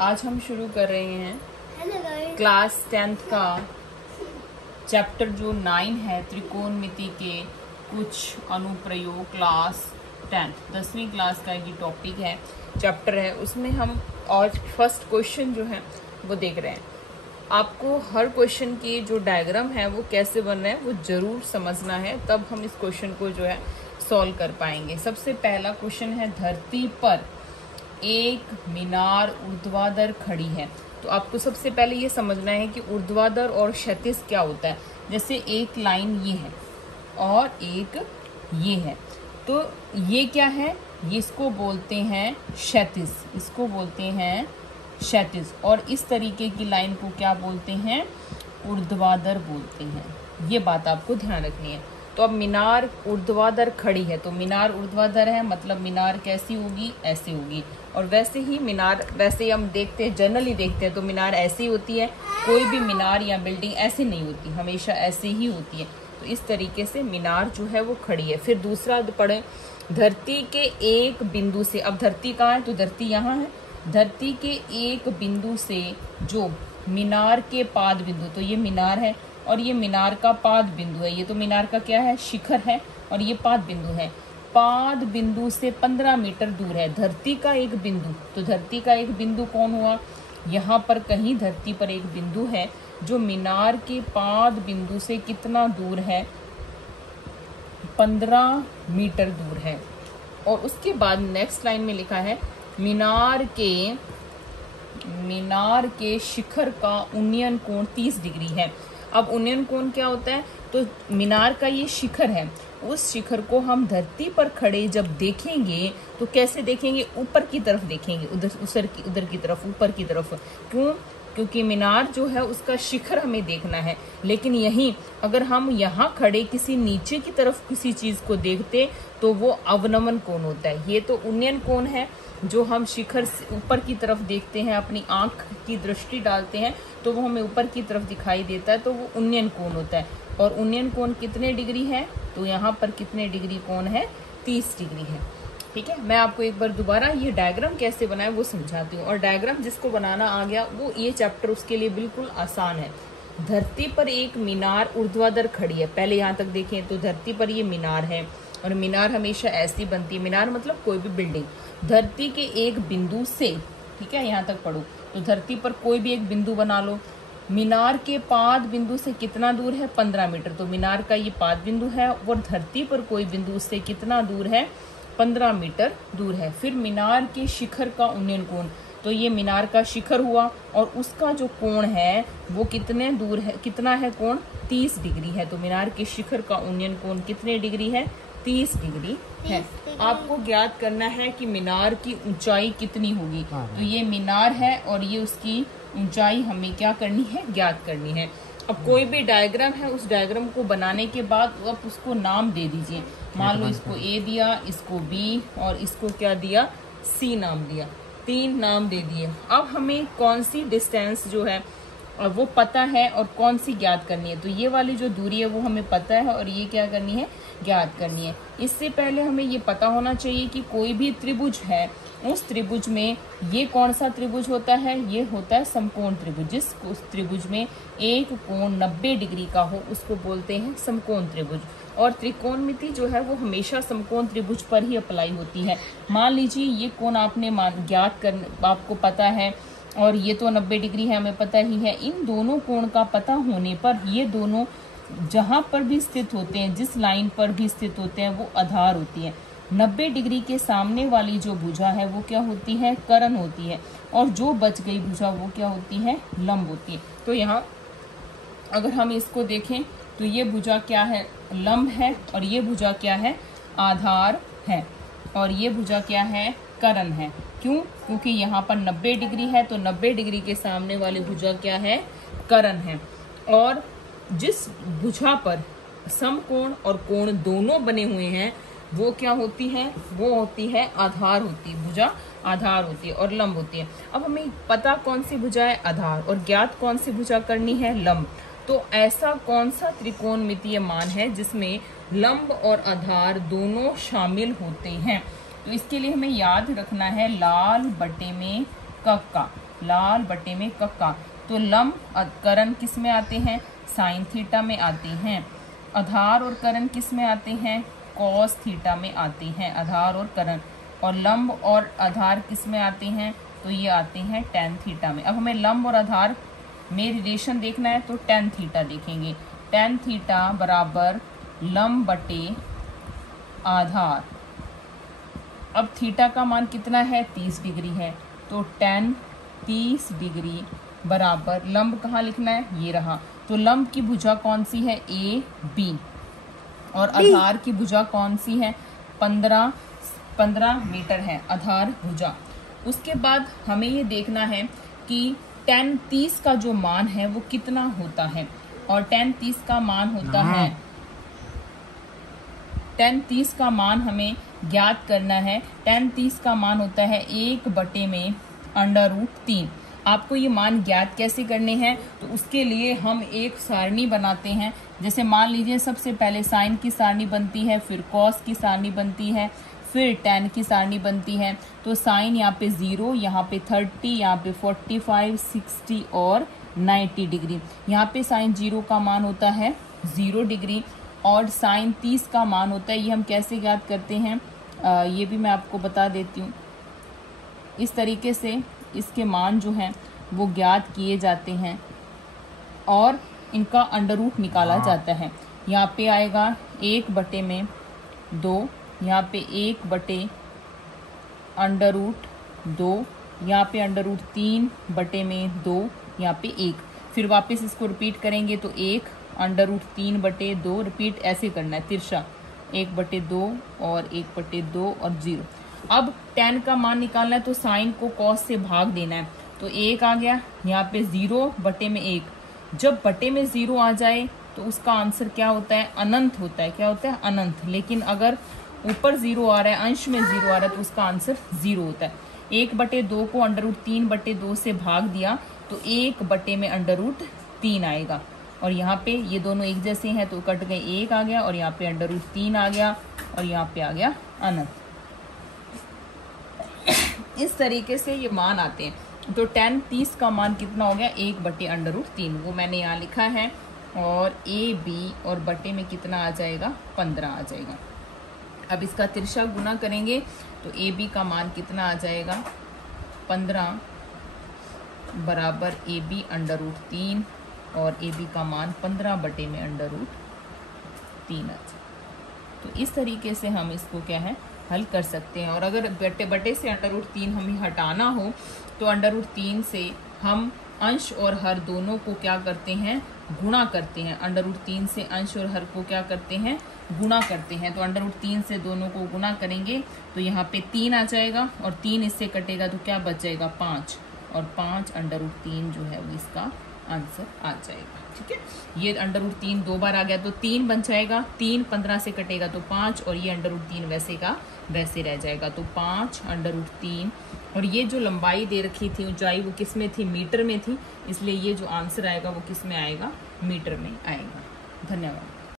आज हम शुरू कर रहे हैं क्लास 10th का चैप्टर जो 9 है, त्रिकोणमिति के कुछ अनुप्रयोग। क्लास 10वीं क्लास का ये टॉपिक है, चैप्टर है। उसमें हम आज फर्स्ट क्वेश्चन जो है वो देख रहे हैं। आपको हर क्वेश्चन की जो डायग्राम है वो कैसे बन रहा है वो जरूर समझना है, तब हम इस क्वेश्चन को जो है सॉल्व कर पाएंगे। सबसे पहला क्वेश्चन है, धरती पर एक मीनार ऊर्ध्वाधर खड़ी है। तो आपको सबसे पहले ये समझना है कि ऊर्ध्वाधर और क्षैतिज क्या होता है। जैसे एक लाइन ये है और एक ये है, तो ये क्या है, ये इसको बोलते हैं क्षैतिज, इसको बोलते हैं क्षैतिज। और इस तरीके की लाइन को क्या बोलते हैं, ऊर्ध्वाधर बोलते हैं। ये बात आपको ध्यान रखनी है। तो अब मीनार ऊर्ध्वाधर खड़ी है, तो मीनार ऊर्ध्वाधर है, मतलब मीनार कैसी होगी, ऐसी होगी। और वैसे ही मीनार, वैसे हम देखते हैं, जनरली देखते हैं तो मीनार ऐसी होती है। कोई भी मीनार या बिल्डिंग ऐसी नहीं होती, हमेशा ऐसे ही होती है। तो इस तरीके से मीनार जो है वो खड़ी है। फिर दूसरा पढ़े, धरती के एक बिंदु से, अब धरती कहाँ है, तो धरती यहाँ है। धरती के एक बिंदु से जो मीनार के पाद बिंदु, तो ये मीनार है और ये मीनार का पाद बिंदु है। ये तो मीनार का क्या है, शिखर है, और ये पाद बिंदु है। पाद बिंदु से 15 मीटर दूर है धरती का एक बिंदु। तो धरती का एक बिंदु कौन हुआ, यहाँ पर कहीं धरती पर एक बिंदु है जो मीनार के पाद बिंदु से कितना दूर है, 15 मीटर दूर है। और उसके बाद नेक्स्ट लाइन में लिखा है, मीनार के शिखर का उन्नयन कोण 30 डिग्री है। अब उन्नयन कोण क्या होता है, तो मीनार का ये शिखर है, उस शिखर को हम धरती पर खड़े जब देखेंगे तो कैसे देखेंगे, ऊपर की तरफ देखेंगे, उधर की तरफ, ऊपर की तरफ। क्यों, क्योंकि मीनार जो है उसका शिखर हमें देखना है। लेकिन यहीं अगर हम यहाँ खड़े किसी नीचे की तरफ किसी चीज को देखते तो वो अवनमन कोण होता है। ये तो उन्नयन कोण है, जो हम शिखर से ऊपर की तरफ देखते हैं, अपनी आंख की दृष्टि डालते हैं तो वो हमें ऊपर की तरफ दिखाई देता है, तो वो उन्नयन कोण होता है। और उन्नयन कोण कितने डिग्री है, तो यहाँ पर कितने डिग्री कोण है, 30 डिग्री है। ठीक है, मैं आपको एक बार दोबारा ये डायग्राम कैसे बनाए वो समझाती हूँ। और डायग्राम जिसको बनाना आ गया वो ये चैप्टर उसके लिए बिल्कुल आसान है। धरती पर एक मीनार ऊर्ध्वाधर खड़ी है। पहले यहाँ तक देखें तो धरती पर ये मीनार है, और मीनार हमेशा ऐसी बनती है, मीनार मतलब कोई भी बिल्डिंग। धरती के एक बिंदु से, ठीक है, यहाँ तक पढ़ो, तो धरती पर कोई भी एक बिंदु बना लो। मीनार के पाद बिंदु से कितना दूर है, 15 मीटर। तो मीनार का ये पाद बिंदु है और धरती पर कोई बिंदु उससे कितना दूर है, 15 मीटर दूर है। फिर मीनार के शिखर का उन्नयन कोण, तो ये मीनार का शिखर हुआ और उसका जो कोण है वो कितने दूर है, कितना है कोण, 30 डिग्री है। तो मीनार के शिखर का उन्नयन कोण कितने डिग्री है, 30 डिग्री है। आपको ज्ञात करना है कि मीनार की ऊंचाई कितनी होगी। तो ये मीनार है और ये उसकी ऊंचाई हमें क्या करनी है, ज्ञात करनी है। अब कोई भी डायग्राम है, उस डायग्राम को बनाने के बाद आप उसको नाम दे दीजिए। मान लो इसको ए दिया, इसको बी और इसको क्या दिया, सी नाम दिया, 3 नाम दे दिए। अब हमें कौन सी डिस्टेंस जो है वो पता है और कौन सी ज्ञात करनी है। तो ये वाली जो दूरी है वो हमें पता है और ये क्या करनी है, ज्ञात करनी है। इससे पहले हमें ये पता होना चाहिए कि कोई भी त्रिभुज है, उस त्रिभुज में ये कौन सा त्रिभुज होता है, ये होता है समकोण त्रिभुज। जिस त्रिभुज में एक कोण 90 डिग्री का हो उसको बोलते हैं समकोण त्रिभुज। और त्रिकोणमिति जो है वो हमेशा समकोण त्रिभुज पर ही अप्लाई होती है। मान लीजिए ये कोण आपने ज्ञात कर, आपको पता है, और ये तो 90 डिग्री है, हमें पता ही है। इन दोनों कोण का पता होने पर ये दोनों जहां पर भी स्थित होते हैं, जिस लाइन पर भी स्थित होते हैं, वो आधार होती है। 90 डिग्री के सामने वाली जो भुजा है वो क्या होती है, कर्ण होती है, और जो बच गई भुजा वो क्या होती है, लंब होती है। तो यहाँ अगर हम इसको देखें तो ये भुजा क्या है, लंब है, और ये भुजा क्या है, आधार है, और ये भुजा क्या है, कर्ण है। क्यों, क्योंकि यहाँ पर 90 डिग्री है, तो 90 डिग्री के सामने वाली भुजा क्या है, कर्ण है। और जिस भुजा पर समकोण और कोण दोनों बने हुए हैं वो क्या होती है, वो होती है आधार होती है, भुजा आधार होती है और लंब होती है। अब हमें पता कौन सी भुजा है, आधार, और ज्ञात कौन सी भुजा करनी है, लंब। तो ऐसा कौन सा त्रिकोणमितीय मान है जिसमें लंब और आधार दोनों शामिल होते हैं। तो इसके लिए हमें याद रखना है लाल बटे में कक्का। लाल बटे में कक्का। तो लंब करण किस में आते हैं, साइन थीटा में आते हैं। आधार और करण किस में आते हैं, कॉस थीटा में आते हैं, आधार और करण। और लंब और आधार किस में आते हैं, तो ये आते हैं टेन थीटा में। अब हमें लंब और आधार में रिलेशन देखना है तो टेन थीटा देखेंगे। टेन थीटा बराबर लंब बटे आधार। अब थीटा का मान कितना है, 30 डिग्री है, तो टेन 30 डिग्री बराबर लंब कहाँ लिखना है, ये रहा। तो लंब की भुजा कौन सी है, ए बी, और आधार की भुजा कौन सी है, 15 मीटर है आधार भुजा। उसके बाद हमें ये देखना है कि टेन 30 का जो मान है वो कितना होता है, और टेन 30 का मान होता है, टेन 30 का मान हमें ज्ञात करना है। टेन 30 का मान होता है 1 बटे में √3। आपको ये मान ज्ञात कैसे करने हैं, तो उसके लिए हम एक सारणी बनाते हैं। जैसे मान लीजिए सबसे पहले साइन की सारणी बनती है, फिर कॉस की सारणी बनती है, फिर टेन की सारणी बनती है। तो साइन यहाँ पे 0, यहाँ पे 30, यहाँ पे 45, 60 और 90 डिग्री। यहाँ पे साइन 0 का मान होता है 0 डिग्री, और साइन 30 का मान होता है, ये हम कैसे ज्ञात करते हैं, ये भी मैं आपको बता देती हूँ। इस तरीके से इसके मान जो हैं वो ज्ञात किए जाते हैं और इनका अंडर रूट निकाला जाता है। यहाँ पे आएगा 1 बटे में 2, यहाँ पे 1 बटे √2, यहाँ पे √3 बटे में 2, यहाँ पे 1। फिर वापस इसको रिपीट करेंगे तो 1 √3 बटे 2, रिपीट ऐसे करना है तिरछा, 1 बटे 2 और 1 बटे 2 और 0। अब टेन का मान निकालना है तो साइन को कॉस से भाग देना है, तो 1 आ गया, यहाँ पे 0 बटे में 1। जब बटे में 0 आ जाए तो उसका आंसर क्या होता है, अनंत होता है। क्या होता है, अनंत। लेकिन अगर ऊपर 0 आ रहा है, अंश में 0 आ रहा है, तो उसका आंसर 0 होता है। 1 बटे 2 को √3 बटे 2 से भाग दिया तो 1 बटे में √3 आएगा, और यहाँ पे ये दोनों एक जैसे हैं तो कट गए, 1 आ गया, और यहाँ पे √3 आ गया, और यहाँ पे आ गया अनंत। इस तरीके से ये मान आते हैं। तो टेन 30 का मान कितना हो गया, 1 बटे √3, वो मैंने यहाँ लिखा है। और ए बी और बटे में कितना आ जाएगा, 15 आ जाएगा। अब इसका तिरछा गुना करेंगे तो ए बी का मान कितना आ जाएगा, 15 बराबर ए बी √3, और ए बी का मान 15 बटे में √3 आ जाए। तो इस तरीके से हम इसको क्या है, हल कर सकते हैं। और अगर बटे से √3 हमें हटाना हो तो √3 से हम अंश और हर दोनों को क्या करते हैं, गुणा करते हैं। √3 से अंश और हर को क्या करते हैं, गुणा करते हैं। तो √3 से दोनों को गुणा करेंगे तो यहाँ पे 3 आ जाएगा, और 3 इससे कटेगा तो क्या बच जाएगा, 5, और 5 √3 जो है वो इसका आंसर आ जाएगा। ठीक है, ये √3 2 बार आ गया तो 3 बन जाएगा, 3 15 से कटेगा तो 5, और ये √3 वैसे का वैसे रह जाएगा, तो 5 √3। और ये जो लंबाई दे रखी थी, ऊंचाई, वो किस में थी, मीटर में थी, इसलिए ये जो आंसर आएगा वो किस में आएगा, मीटर में आएगा। धन्यवाद।